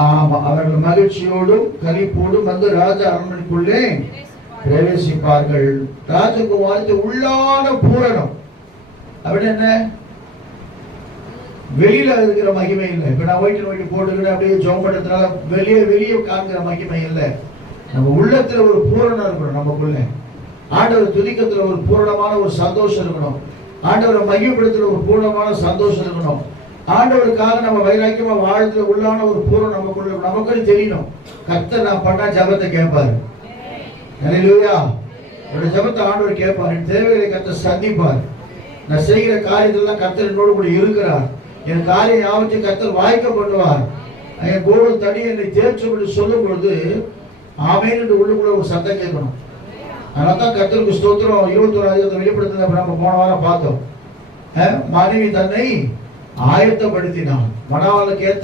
ஆமா, அவர்கள் மகிழ்ச்சியோடும் களிப்போடும் வந்து ராஜா அரண்மனைக்குள்ளே பிரவேசிப்பார்கள். ராஜகுமாரத்து உள்ளான பூரணம் அப்படி என்ன, வெளியில இருக்கிற மகிமை இல்லை. இப்ப நான் ஒயிட்டு போட்டுக்கிட்டு அப்படியே ஜோம் பண்றதுனால வெளியே காண்கிற மகிமை இல்லை. நம்ம உள்ளத்துல ஒரு பூரணம் இருக்கணும். நமக்குள்ள ஆண்டவர் துதிக்கத்துல ஒரு பூரணமான ஒரு சந்தோஷம் இருக்கணும். ஆண்டவரை மகிமைப்படுத்துல ஒரு பூரணமான சந்தோஷம் இருக்கணும். ஆண்டவருக்காக நம்ம வைராக்கியமா வாழ்த்துல உள்ளான ஒரு பூரணம் நமக்குள்ள நமக்கு தெரியணும். கர்த்தர் நான் பண்ணா ஜபத்தை கேட்பாரு. அல்லேலூயா. ஒரு ஜபத்தை ஆண்டவர் கேட்பாரு. என் தேவைகளை கர்த்தர் சந்திப்பார். நான் செய்கிற காரியத்தெல்லாம் கர்த்தர் என்னோடு கூட இருக்கிறார். என் காரியம் யாவற்றையும் கர்த்தர் வாய்க்க பண்ணுவார். என் கோவில் தனி என்னை தேர்ச்சி சொல்லும் பொழுது ஆமென் என்று உள்ளுக்குள்ள ஒரு சத்தம் கேட்கணும். அதனால்தான் கர்த்தருக்கு ஸ்தோத்திரம். 21 வெளிப்படுத்தின நம்ம போன வாரம் பார்த்தோம். மனைவி தன்னை ஆயத்தப்படுத்தினான். மணவாளனுக்கு ஏற்ற